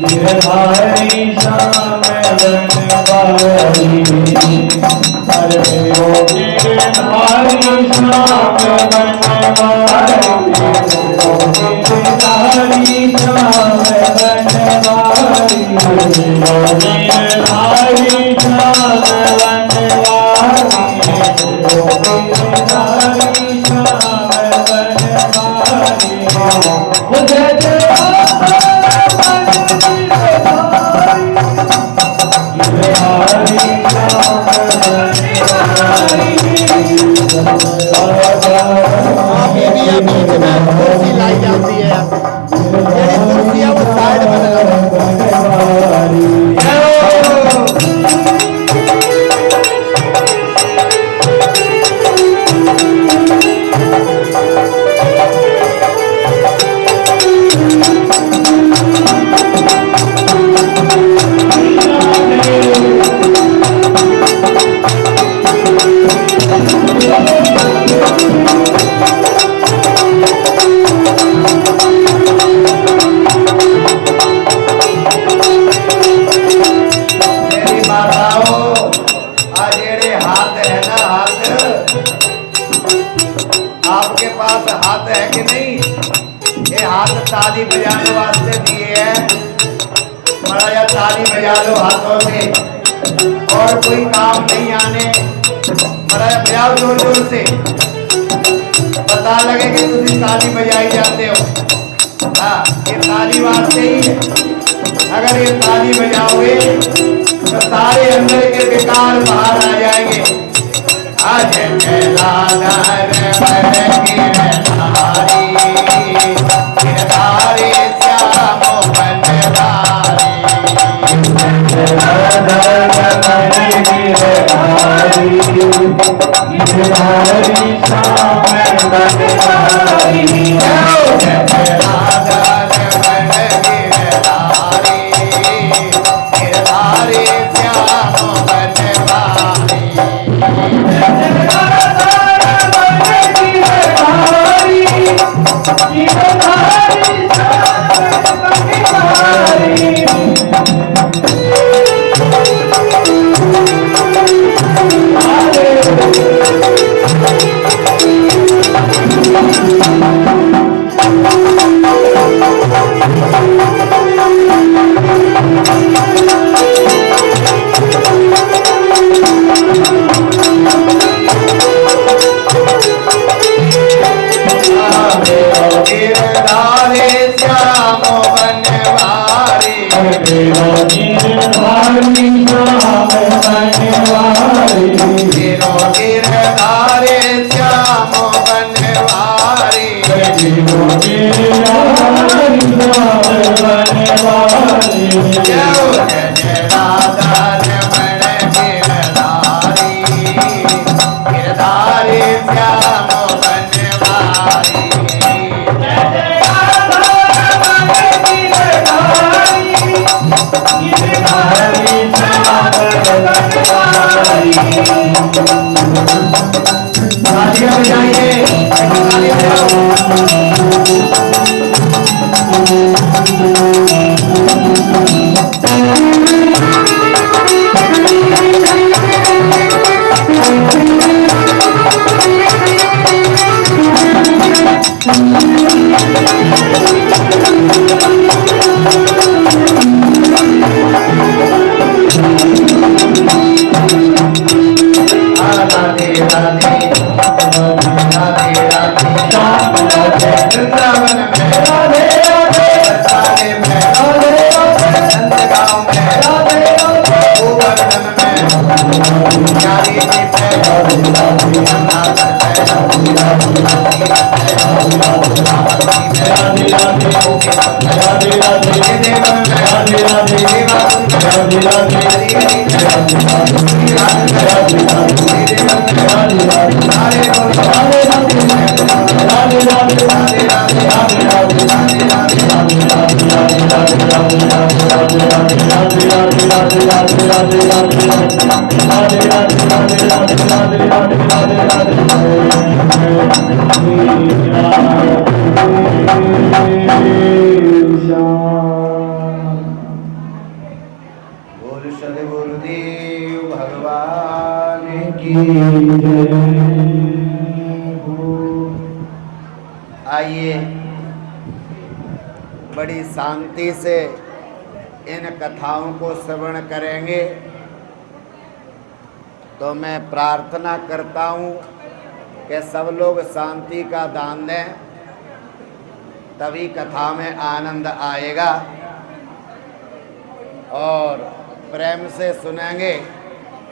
गिरधारी श्याम बनवारी अरे ओ गिरधारी श्याम बनवारी गिरधारी श्याम बनवारी गिरधारी श्याम ताली बजाने वास्ते दिए हैं, बड़ा या ताली बजा लो हाथों से और कोई काम नहीं आने, बड़ा बजाओ जोर जोर से, पता लगे कि तुम ताली बजाई जाते हो। हाँ, ये ताली वास्ते ही है। अगर ये ताली बजाओगे तो सारे अंदर के विकार बाहर आ जाएंगे। आज आइए बड़ी शांति से इन कथाओं को श्रवण करेंगे। तो मैं प्रार्थना करता हूँ कि सब लोग शांति का दान दें, तभी कथा में आनंद आएगा। और प्रेम से सुनेंगे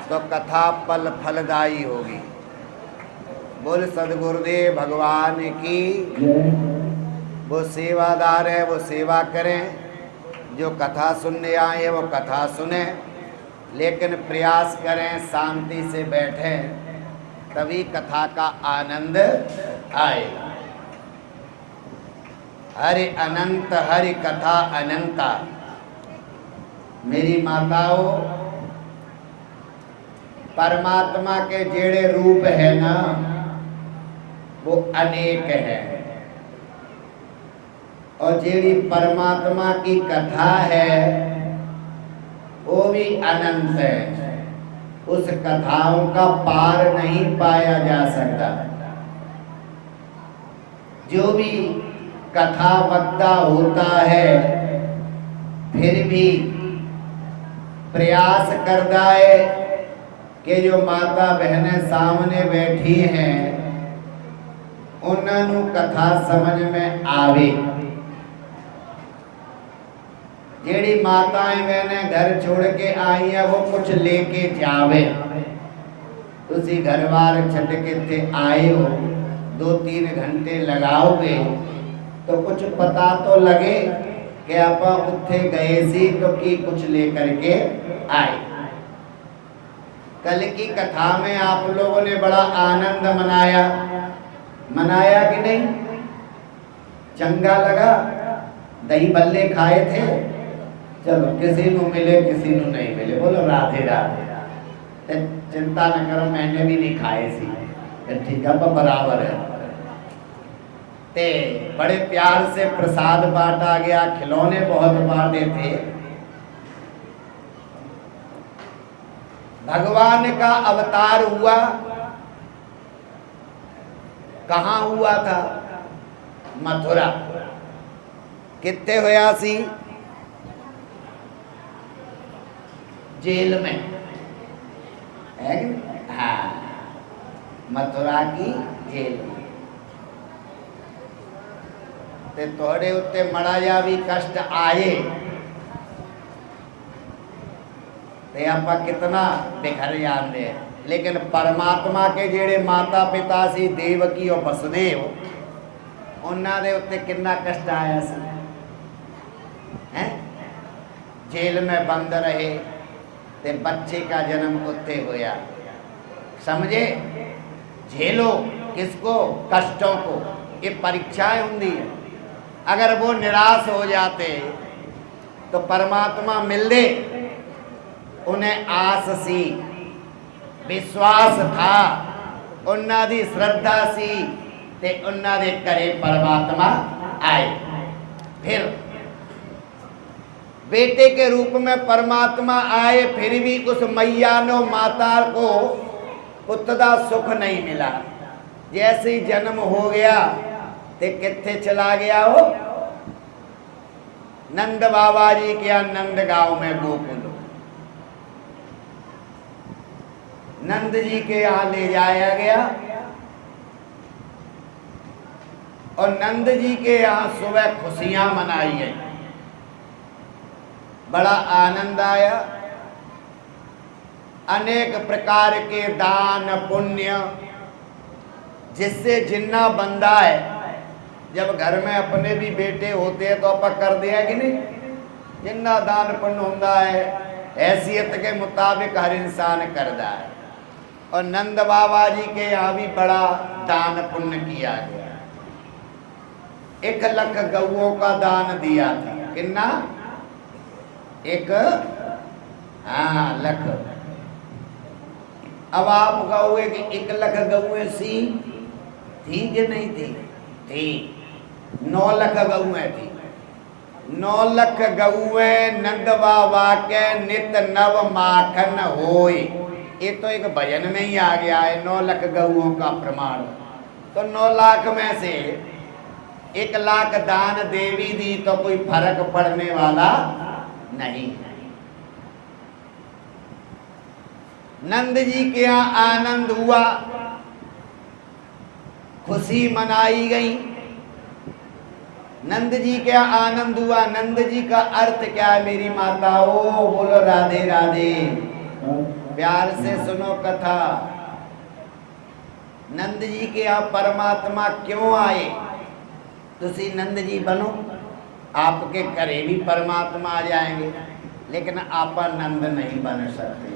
तो कथा पल फलदायी होगी। बोल सद्गुरुदेव भगवान की। वो सेवादार है वो सेवा करें, जो कथा सुनने आए वो कथा सुने, लेकिन प्रयास करें शांति से बैठें, तभी कथा का आनंद आएगा। हरि अनंत हरि कथा अनंता। मेरी माताओं, परमात्मा के जेड़े रूप है ना वो अनेक है, और जेड़ी परमात्मा की कथा है वो भी अनंत है। उस कथाओं का पार नहीं पाया जा सकता। जो भी कथा वक्ता होता है फिर भी प्रयास करता है कि जो माता बहनें सामने बैठी हैं उन्होंने कथा समझ में आवे। जेड़ी माताएं बहनें घर छोड़ के आई है वो कुछ लेके जावे। तुसी घर बार छट के थे आए हो, 2-3 घंटे लगाओगे तो कुछ पता तो लगे कि आप उत्थे गए सी तो की कुछ लेकर के आए। कल की कथा में आप लोगों ने बड़ा आनंद मनाया कि नहीं? चंगा लगा? दही बल्ले खाए थे? चलो किसी को मिले किसी को नहीं मिले, बोलो राधे राधे। चिंता न करो, मैंने भी नहीं खाए सी, ठीक है बराबर है। ते बड़े प्यार से प्रसाद बांटा गया, खिलौने बहुत बांटे थे। भगवान का अवतार हुआ, कहाँ हुआ था? मथुरा। कितने होया सी? जेल में है कि? हाँ, मथुरा की जेल में। ते थोड़े उत्ते मड़ा जा भी कष्ट आए ते आपा कितना बिखर जाते, लेकिन परमात्मा के जेड़े माता पिता सी देवकी और वसुदेव, उन्होंने उत्ते कितना कष्ट आया सी, हैं? जेल में बंद रहे ते बच्चे का जन्म उत्ते होया। समझे? झेलो किसको? कष्टों को। ये परीक्षाएं होंगी। अगर वो निराश हो जाते तो परमात्मा मिल दे, उन्हें आस सी, विश्वास था, उन्ना दी श्रद्धा सी ते उन्ना दे करे परमात्मा आए। फिर बेटे के रूप में परमात्मा आए, फिर भी उस मैया नो माता को पुत्र दा सुख नहीं मिला। जैसे ही जन्म हो गया ते कित्थे चला गया हो? नंद बाबा जी के नंद गांव में गोकुल। नंद जी के यहाँ ले जाया गया और नंद जी के यहाँ सुबह खुशियां मनाई गई। बड़ा आनंद आया। अनेक प्रकार के दान पुण्य, जिससे जिन्ना बंदा है, जब घर में अपने भी बेटे होते हैं तो आप कर दिया कि नहीं? जिन्ना दान पुण्य होता है हैसियत के मुताबिक हर इंसान करता है। और नंद बाबा जी के यहाँ भी बड़ा दान पुण्य किया गया। 1 लाख गौओं का दान दिया था। कितना? 1 लाख। अब आप कहोगे कि 1 लाख गौएं सी थी कि नहीं थी? थी। 9 लाख गौएं थी। 9 लाख गौएं नंद बाबा के नित नव माखन होए। ये तो एक भजन में ही आ गया है 9 लाख गऊओं का प्रमाण। तो 9 लाख में से 1 लाख दान देवी दी तो कोई फर्क पड़ने वाला नहीं। नंद जी के यहाँ आनंद हुआ, खुशी मनाई गई। नंद जी क्या आनंद हुआ? नंद जी का अर्थ क्या है मेरी माताओं? बोलो राधे राधे, प्यार से सुनो कथा। नंद जी के यहाँ परमात्मा क्यों आए? तुसी नंद जी बनो, आपके घरे भी परमात्मा आ जाएंगे, लेकिन आप नंद नहीं बन सकते।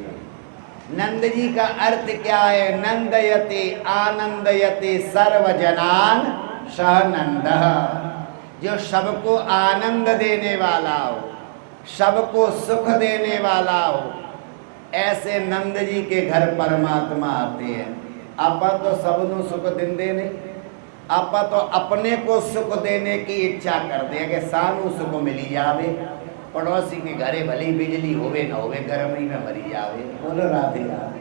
नंद जी का अर्थ क्या है? नंदयति आनंदयति सर्वजनान सह नंदः, जो सबको आनंद देने वाला हो, सबको सुख देने वाला हो, ऐसे नंद जी के घर परमात्मा आते हैं। आप तो सबनों सुख देंदे नहीं, आप तो अपने को सुख देने की इच्छा करते हैं कि सानू सुख मिली जावे, पड़ोसी के घरे भली बिजली होवे न होवे गर्मी में मरी जावे। बोलो राधे राधे।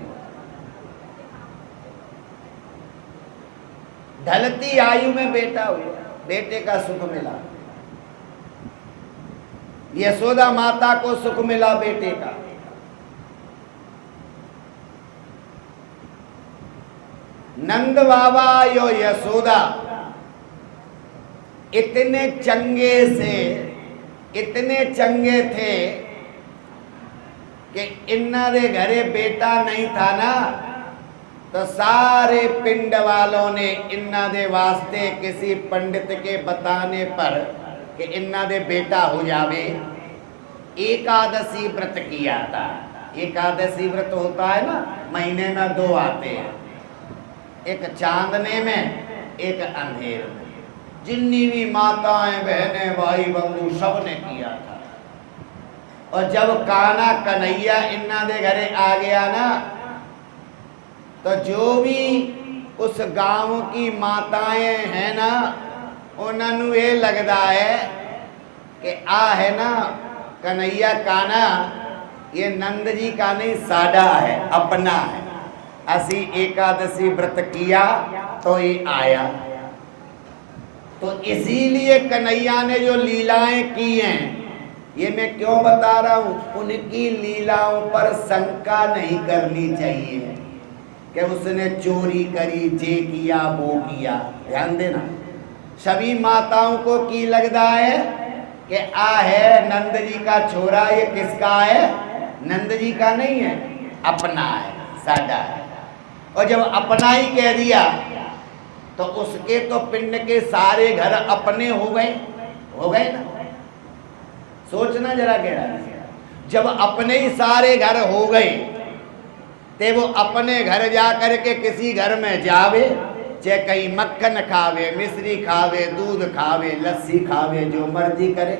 ढलती आयु में बेटा हुआ, बेटे का सुख मिला। यशोदा माता को सुख मिला बेटे का। नंद बाबा यो यशोदा इतने चंगे थे कि इन्ना दे घरे बेटा नहीं था ना, तो सारे पिंड वालों ने इन्ना दे वास्ते किसी पंडित के बताने पर कि इन्ना दे बेटा हो जावे, एकादशी व्रत किया था। एकादशी व्रत होता है ना, महीने में 2 आते हैं, एक चांदने में एक अंधेर में। जितनी भी माताएं बहनें भाई बंधु सब ने किया था। और जब काना कन्हैया इन्ना दे घरे आ गया ना, तो जो भी उस गांव की माताएं हैं ना, उन्होंने ये लगता है कि आ है ना कन्हैया काना, ये नंद जी का नहीं साडा है, अपना है। असी एकादशी व्रत किया तो ये आया। तो इसीलिए कन्हैया ने जो लीलाएं की हैं, ये मैं क्यों बता रहा हूं, उनकी लीलाओं पर शंका नहीं करनी चाहिए कि उसने चोरी करी, जे किया वो किया। ध्यान देना, सभी माताओं को की लगता है कि आ है नंद जी का छोरा, ये किसका है? नंद जी का नहीं है, अपना है, साडा है। और जब अपना ही कह दिया तो उसके तो पिंड के सारे घर अपने हो गए ना। सोचना जरा गहरा, जब अपने ही सारे घर हो गए ते वो अपने घर जा करके किसी घर में जावे, चाहे कहीं मक्खन खावे, मिश्री खावे, दूध खावे, लस्सी खावे, जो मर्जी करे,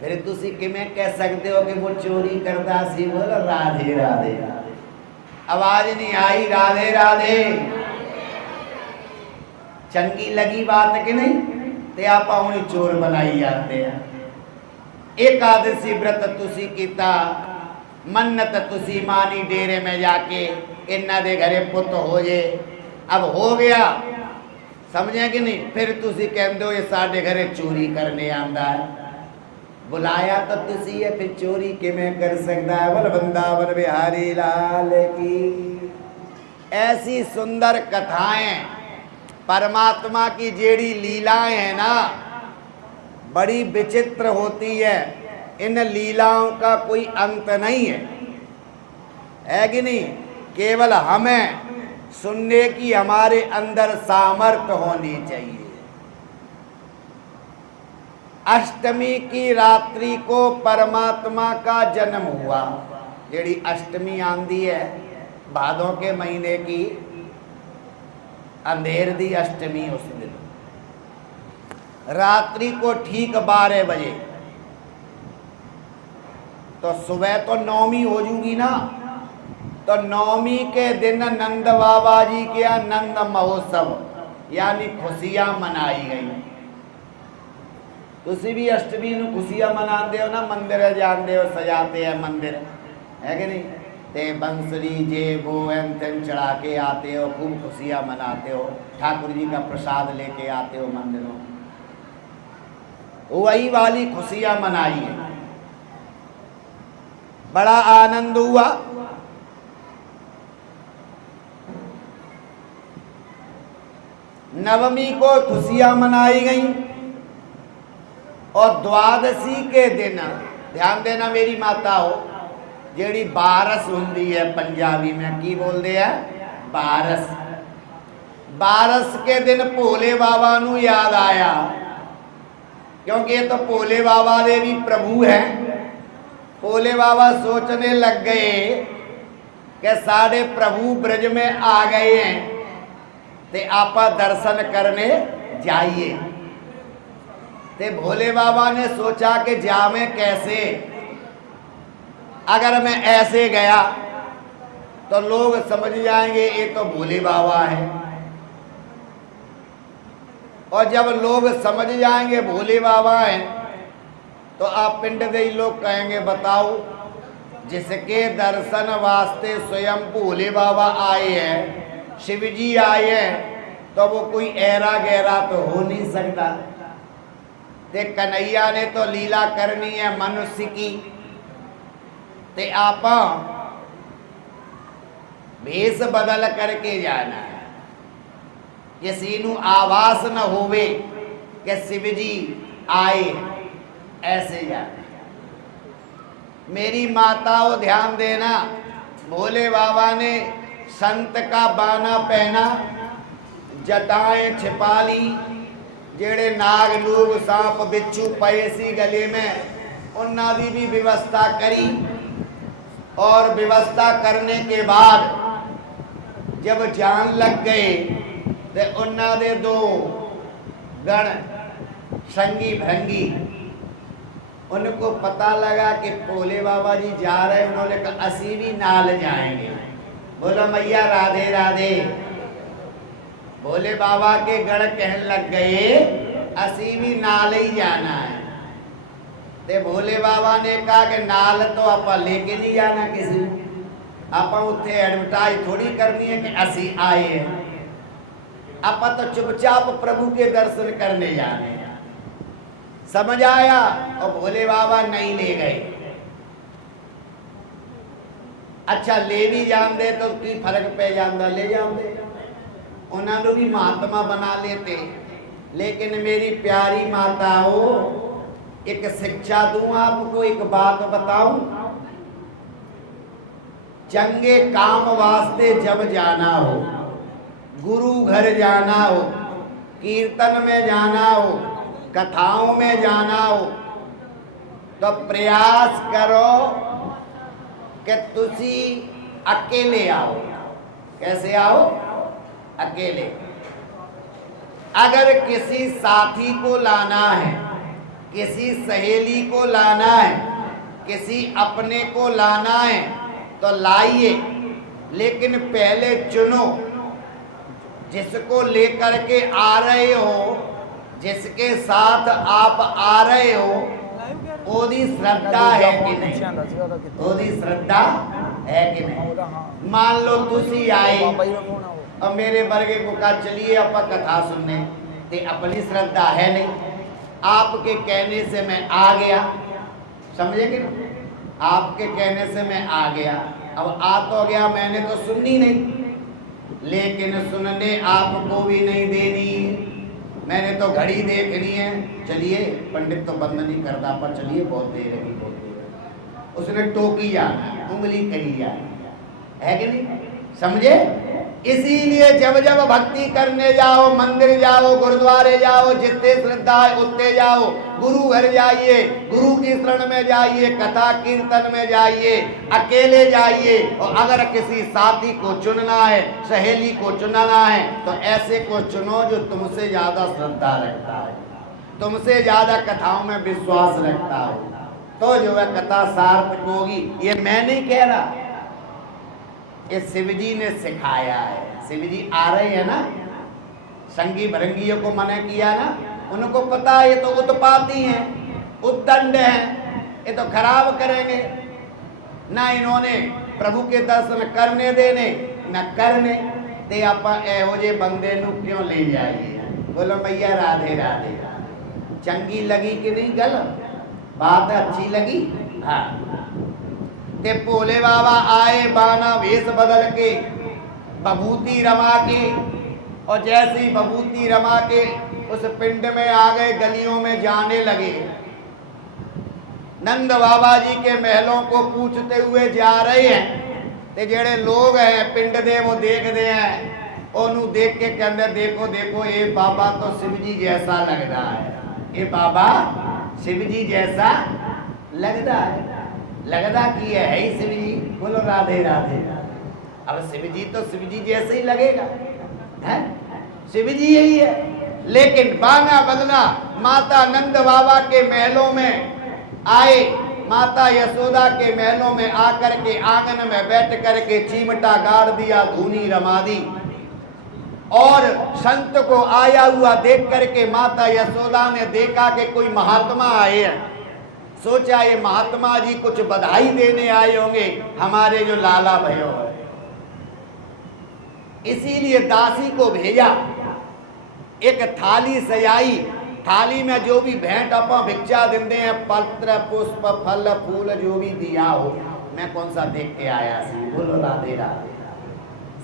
फिर तुसी किमें कह सकते हो कि वो चोरी करता सी? बोलो राधे राधे। आवाज नहीं आई? राधे राधे। चंगी लगी बात कि नहीं? ते आप उन्हें चोर बनाई जाते हैं। एकादशी व्रत तुसी कीता, मन्नत तुसी मानी डेरे में जाके इन्ना दे घरे पुत हो जे। अब हो गया, समझे कि नहीं? फिर तुसी कहते हो ये साढ़े घरे चोरी करने आंदा है। बुलाया तो तुसी है, फिर चोरी किमें कर सकता है? बोल वृंदावन बिहारी लाल की। ऐसी सुंदर कथाएं, परमात्मा की जेड़ी लीलाएं हैं ना, बड़ी विचित्र होती है। इन लीलाओं का कोई अंत नहीं है कि नहीं? केवल हमें सुनने की हमारे अंदर सामर्थ्य होनी चाहिए। अष्टमी की रात्रि को परमात्मा का जन्म हुआ। जेड़ी अष्टमी आंदी है भादों के महीने की, अंधेर दी अष्टमी, उस दिन रात्रि को ठीक 12 बजे, तो सुबह तो नौमी हो जूगी ना, तो नौमी के दिन नंद बाबा जी के यहाँ नंद महोत्सव यानी खुशियां मनाई गई। तुसी भी अष्टमी में खुशियां मनाते हो ना, मंदिर जाते हो, सजाते हैं मंदिर, है कि नहीं? ते बंसरी जे वो एन तेन चढ़ा के आते हो, खूब खुशियाँ मनाते हो, ठाकुर जी का प्रसाद लेके आते हो मंदिरों, वही वाली खुशियाँ मनाई है। बड़ा आनंद हुआ। नवमी को खुशियां मनाई गई और द्वादशी के दिन, ध्यान देना मेरी माता हो, जेड़ी बारस हुंदी है पंजाबी में की बोलते हैं बारस। बारस के दिन भोले बाबा नू याद आया, क्योंकि ये तो भोले बाबा दे भी प्रभु हैं। भोले बाबा सोचने लग गए कि साढ़े प्रभु ब्रज में आ गए हैं, ते आपा दर्शन करने जाइए। ते भोले बाबा ने सोचा कि जावे कैसे, अगर मैं ऐसे गया तो लोग समझ जाएंगे ये तो भोले बाबा है, और जब लोग समझ जाएंगे भोले बाबा हैं तो आप पिंड दे ही लोग कहेंगे बताओ जिसके दर्शन वास्ते स्वयं भोले बाबा आए हैं, शिव जी आए हैं, तो वो कोई ऐरा गहरा तो हो नहीं सकता। ते कन्हैया ने तो लीला करनी है मनुष्य की, ते आपा भेष बदल करके जाना है, किसी नू आवास न होवे कि शिव जी आए, ऐसे जाना। मेरी माताओं ध्यान देना, भोले बाबा ने संत का बाना पहना, जटाएं छिपा ली, जेड़े नाग लोग सांप बिच्छू पैसी गले में उन्ना दी भी व्यवस्था करी। और व्यवस्था करने के बाद जब जान लग गए तो उन्ना दे दो गण संगी भंगी, उनको पता लगा कि भोले बाबा जी जा रहे हैं, उन्होंने कहा असी भी नाल जाएंगे। बोलो मैया राधे राधे। भोले बाबा के गण कहने लग गए असी भी नाल ही जाना है। ते भोले बाबा ने कहा कि नाल तो आप लेके नहीं जाना किसी, आप उत्थे एडवर्टाइज थोड़ी करनी है कि असी आए हैं, आप तो चुपचाप प्रभु के दर्शन करने जाने हैं। समझ आया? और भोले बाबा नहीं ले गए। अच्छा ले भी जान दे तो की फर्क पे जाता, ले जान दे, उन्होंने भी महात्मा बना लेते। लेकिन मेरी प्यारी माताओं, एक शिक्षा दूं आपको, एक बात बताऊं, चंगे काम वास्ते जब जाना हो, गुरु घर जाना हो, कीर्तन में जाना हो, कथाओं में जाना हो, तो प्रयास करो कि तुसी अकेले आओ। कैसे आओ? अकेले। अगर किसी साथी को लाना है, किसी सहेली को लाना है, किसी अपने को लाना है तो लाइए, लेकिन पहले चुनो जिसको लेकर के आ रहे हो, जिसके साथ आप आ रहे हो, ओदी श्रद्धा है कि नहीं, ओदी श्रद्धा है कि नहीं। मान लो तुसी आए और मेरे वर्गे को कहा चलिए आप कथा सुनने, ते अपनी श्रद्धा है नहीं, आपके कहने से मैं आ गया, समझेंगे ना, आपके कहने से मैं आ गया। अब आ तो गया, मैंने तो सुननी नहीं, लेकिन सुनने आपको भी नहीं देनी, मैंने तो घड़ी देखनी है। चलिए पंडित तो बंद नहीं करता, पर चलिए बहुत देर है, बहुत देर। उसने टोकी जाना, उंगली कही जाना है कि नहीं, समझे? इसीलिए जब जब भक्ति करने जाओ, मंदिर जाओ, गुरुद्वारे जाओ, जितने श्रद्धा है उतने जाओ, गुरु घर जाइए, गुरु की शरण में जाइए, कथा कीर्तन में जाइए, अकेले जाइए। और अगर किसी साथी को चुनना है, सहेली को चुनना है, तो ऐसे को चुनो जो तुमसे ज्यादा श्रद्धा रखता है, तुमसे ज्यादा कथाओं में विश्वास रखता हो, तो जो है कथा सार्थक होगी। ये मैं नहीं कह रहा, ये शिव जी ने सिखाया है। शिव जी आ रहे हैं ना, संगी भरंगियों को मना किया ना, उनको पता है ये तो उत्पाती हैं, उद्दंड हैं, ये तो खराब करेंगे ना। इन्होंने प्रभु के दर्शन करने देने न करने ते आपा एहो जे बंदे नू क्यों ले जाइए। बोलो मैया राधे राधे। चंगी लगी कि नहीं गल, बात अच्छी लगी। हाँ, ते भोले बाबा आए बाना वेश बदल के, बभूति रमा के, और जैसे ही बभूति रमा के उस पिंड में आ गए, गलियों में जाने लगे। नंद बाबा जी के महलों को पूछते हुए जा रहे हैं। ते जेड़े लोग हैं पिंड दे वो देखते हैं, ओनू देख के कहते देखो देखो ये बाबा तो शिव जी जैसा लग रहा है, ये बाबा शिव जी जैसा लगता है। लगता की है ही शिव जी। बोलो राधे राधे। अब शिव जी तो शिव जी जैसे ही लगेगा, है शिव जी यही है। लेकिन बाना बदला माता नंद बाबा के महलों में आए, माता यशोदा के महलों में आकर के आंगन में बैठ करके चिमटा गाड़ दिया, धूनी रमा दी। और संत को आया हुआ देख करके माता यशोदा ने देखा कि कोई महात्मा आए हैं। सोचा ये महात्मा जी कुछ बधाई देने आए होंगे हमारे जो लाला भयो है। इसीलिए दासी को भेजा, एक थाली सजाई। थाली में जो भी भेंट अपन भिक्षा देते हैं, पत्र पुष्प फल फूल जो भी दिया हो। मैं कौन सा देख के आया सी। बोलो राधे राधे।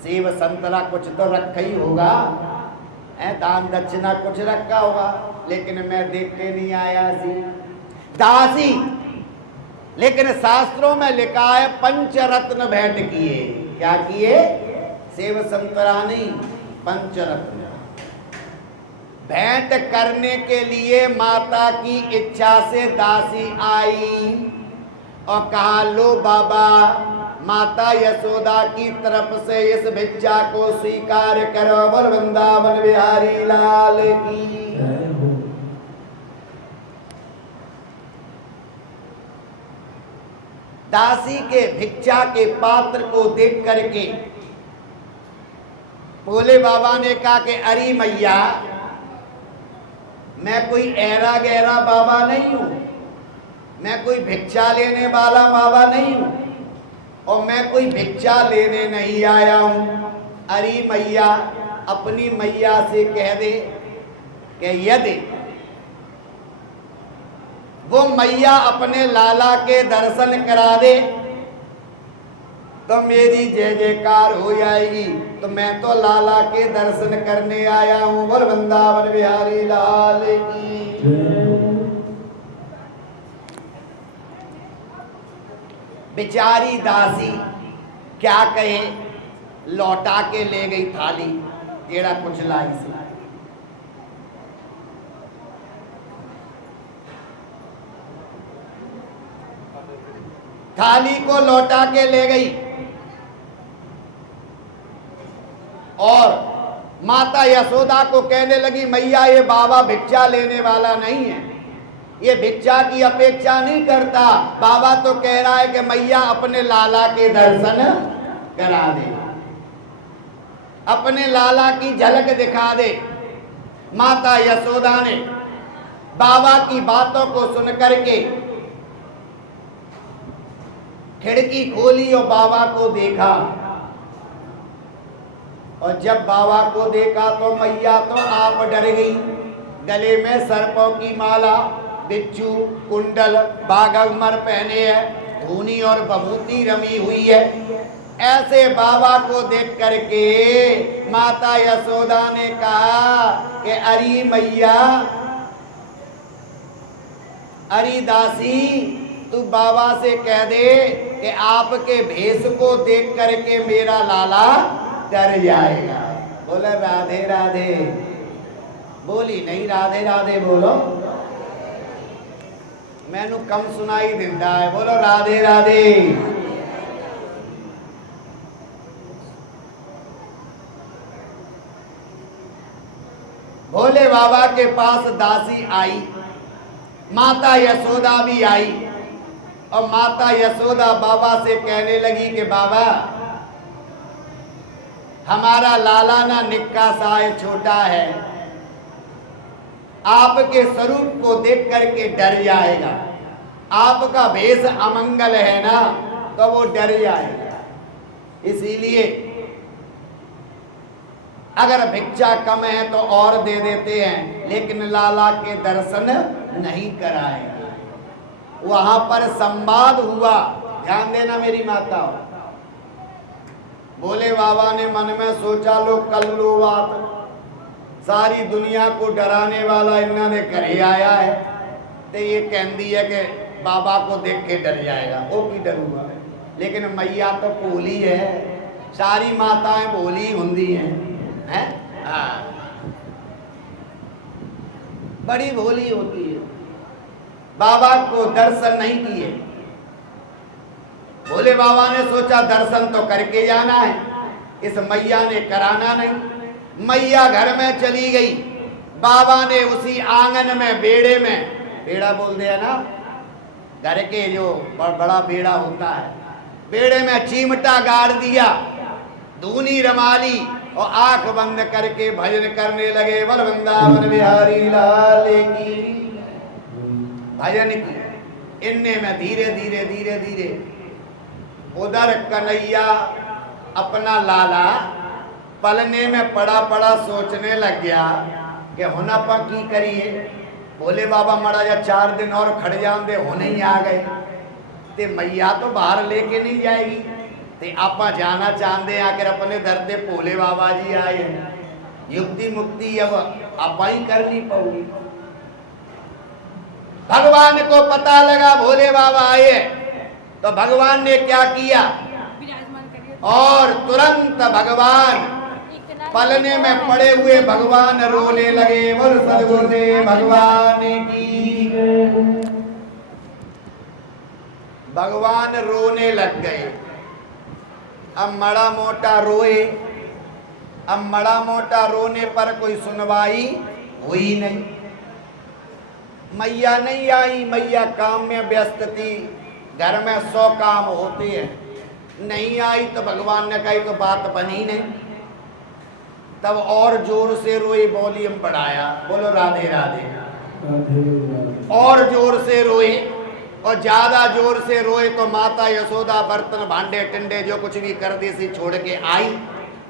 सेब संतरा कुछ तो रखा ही होगा, दान दक्षिणा कुछ रखा होगा, लेकिन मैं देख के नहीं आया सी। दासी, लेकिन शास्त्रों में लिखा है पंचरत्न भेंट किए। क्या किए? सेब संतरा नहीं, पंचरत्न भेंट करने के लिए माता की इच्छा से दासी आई और कहा लो बाबा, माता यशोदा की तरफ से इस भिक्षा को स्वीकार करो। बोल वृंदावन बिहारी लाल की। दासी के भिक्षा के पात्र को देख करके भोले बाबा ने कहा कि अरे मैया, मैं कोई ऐरा गहरा बाबा नहीं हूं, मैं कोई भिक्षा लेने वाला बाबा नहीं हूं, और मैं कोई भिक्षा लेने नहीं आया हूं। अरे मैया, अपनी मैया से कह दे कि यदि वो मैया अपने लाला के दर्शन करा दे तो मेरी जय जयकार हो जाएगी। तो मैं तो लाला के दर्शन करने आया हूं। बोल वृंदावन बिहारी लाल की। बेचारी दासी क्या कहे, लौटा के ले गई थाली, जेड़ा कुछ लाई सी। थाली को लौटा के ले गई और माता यशोदा को कहने लगी मैया, ये बाबा भिक्षा लेने वाला नहीं है, ये भिक्षा की अपेक्षा नहीं करता। बाबा तो कह रहा है कि मैया अपने लाला के दर्शन करा दे, अपने लाला की झलक दिखा दे। माता यशोदा ने बाबा की बातों को सुन करके खिड़की खोली और बाबा को देखा। और जब बाबा को देखा तो मैया तो आप डर गई। गले में सर्पों की माला, बिच्छू, कुंडल, बागमर पहने है, धूनी और बभूति रमी हुई है। ऐसे बाबा को देख करके माता यशोदा ने कहा कि अरे मैया, अरे दासी, तू बाबा से कह दे कि आपके भेष को देख करके मेरा लाला डर जाएगा। बोले राधे राधे। बोली नहीं राधे राधे बोलो, मैनू कम सुनाई दिंदा है। बोलो राधे राधे। भोले बाबा के पास दासी आई, माता यशोदा भी आई और माता यशोदा बाबा से कहने लगी कि बाबा, हमारा लाला ना निक्का सा है, छोटा है, आपके स्वरूप को देख करके डर जाएगा। आपका भेष अमंगल है ना, तो वो डर जाएगा। इसीलिए अगर भिक्षा कम है तो और दे देते हैं, लेकिन लाला के दर्शन नहीं कराएंगे। वहां पर संवाद हुआ, ध्यान देना मेरी माता। भोले बाबा ने मन में सोचा, लो कल लो बात, सारी दुनिया को डराने वाला इन्होंने करे आया है, तो ये कहती है कि बाबा को देख के डर जाएगा, वो की डरूंगा। लेकिन मैया तो भोली है, सारी माताएं भोली होंगी हैं, हाँ, बड़ी भोली होती है। बाबा को दर्शन नहीं किए, भोले बाबा ने सोचा दर्शन तो करके जाना है, इस मैया ने कराना नहीं। मैया घर में चली गई, बाबा ने उसी आंगन में, बेड़े में, बेड़ा बोल दिया ना, घर के जो बड़ा बेड़ा होता है, बेड़े में चिमटा गाड़ दिया, धूनी रमाली और आंख बंद करके भजन करने लगे। बल वृंदावन बिहारी लाल की भजन की। इनने में धीरे धीरे धीरे धीरे उधर कन्हैया अपना लाला पलने में पड़ा पड़ा सोचने लग गया कि होना पा की करिए। भोले बाबा मरा जा 4 दिन और खड़ जान दे, होने ही आ गए, ते मैया तो बाहर लेके नहीं जाएगी, ते आपा जाना चाहते आकर अपने दर दे भोले बाबा जी आए हैं, युक्ति मुक्ति अब आपा ही करनी पड़ेगी। भगवान को पता लगा भोले बाबा आए, तो भगवान ने क्या किया, और तुरंत भगवान पलने में पड़े हुए भगवान रोने लगे। बोल सद्गुरुदेव भगवान की। भगवान रोने लग गए। अब मड़ा मोटा रोए, अब मड़ा मोटा रोने पर कोई सुनवाई हुई नहीं। मैया नहीं आई, मैया काम में व्यस्त थी, घर में 100 काम होते हैं, नहीं आई तो भगवान ने कही तो बात बनी नहीं। तब और जोर से रोए, वॉल्यूम बढ़ाया, बोलो राधे राधे, और जोर से रोए, और ज्यादा जोर से रोए तो माता यशोदा बर्तन भांडे टिंडे जो कुछ भी कर दी सी छोड़ के आई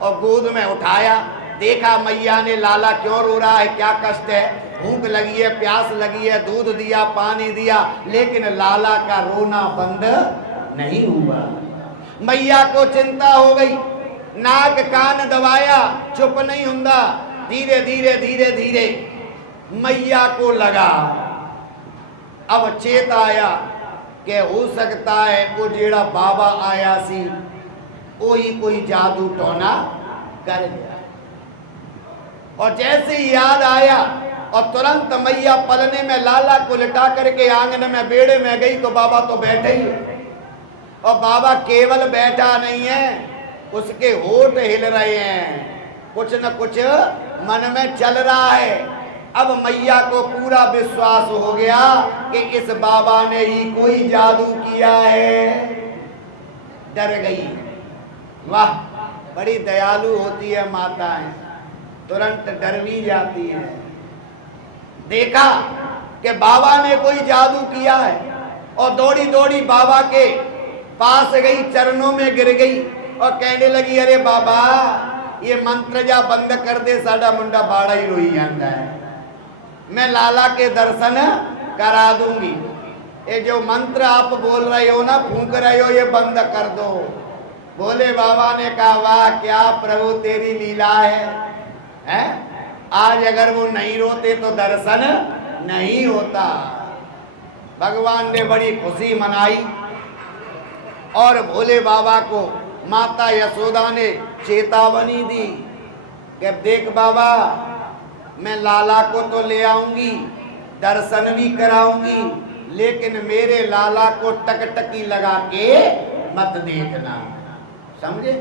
और गोद में उठाया। देखा मैया ने, लाला क्यों रो रहा है, क्या कष्ट है, भूख लगी है, प्यास लगी है, दूध दिया, पानी दिया, लेकिन लाला का रोना बंद नहीं हुआ। मैया को चिंता हो गई, नाक कान दबाया, चुप नहीं हुंदा। धीरे धीरे धीरे धीरे मैया को लगा, अब चेत आया कि हो सकता है वो जेड़ा बाबा आया सी कोई जादू टोना कर गया। और जैसे ही याद आया और तुरंत मैया पलने में लाला को लिटा करके आंगन में बेड़े में गई, तो बाबा तो बैठे ही है। और बाबा केवल बैठा नहीं है, उसके होठ हिल रहे हैं, कुछ न कुछ मन में चल रहा है। अब मैया को पूरा विश्वास हो गया कि इस बाबा ने ही कोई जादू किया है। डर गई। वाह, बड़ी दयालु होती है माताएं, तुरंत डर भी जाती है। देखा कि बाबा ने कोई जादू किया है और दौड़ी दौड़ी बाबा के पास गई, चरणों में गिर गई और कहने लगी, अरे बाबा ये मंत्र जा बंद कर दे, साडा मुंडा बाड़ा ही रोई जाता है, मैं लाला के दर्शन करा दूंगी। ये जो मंत्र आप बोल रहे हो ना, फूंक रहे हो, ये बंद कर दो। भोले बाबा ने कहा, वाह क्या प्रभु तेरी लीला है? आज अगर वो नहीं रोते तो दर्शन नहीं होता। भगवान ने बड़ी खुशी मनाई और भोले बाबा को माता यशोदा ने चेतावनी दी कि देख बाबा, मैं लाला को तो ले आऊंगी, दर्शन भी कराऊंगी, लेकिन मेरे लाला को टकटकी लगा के मत देखना, समझे?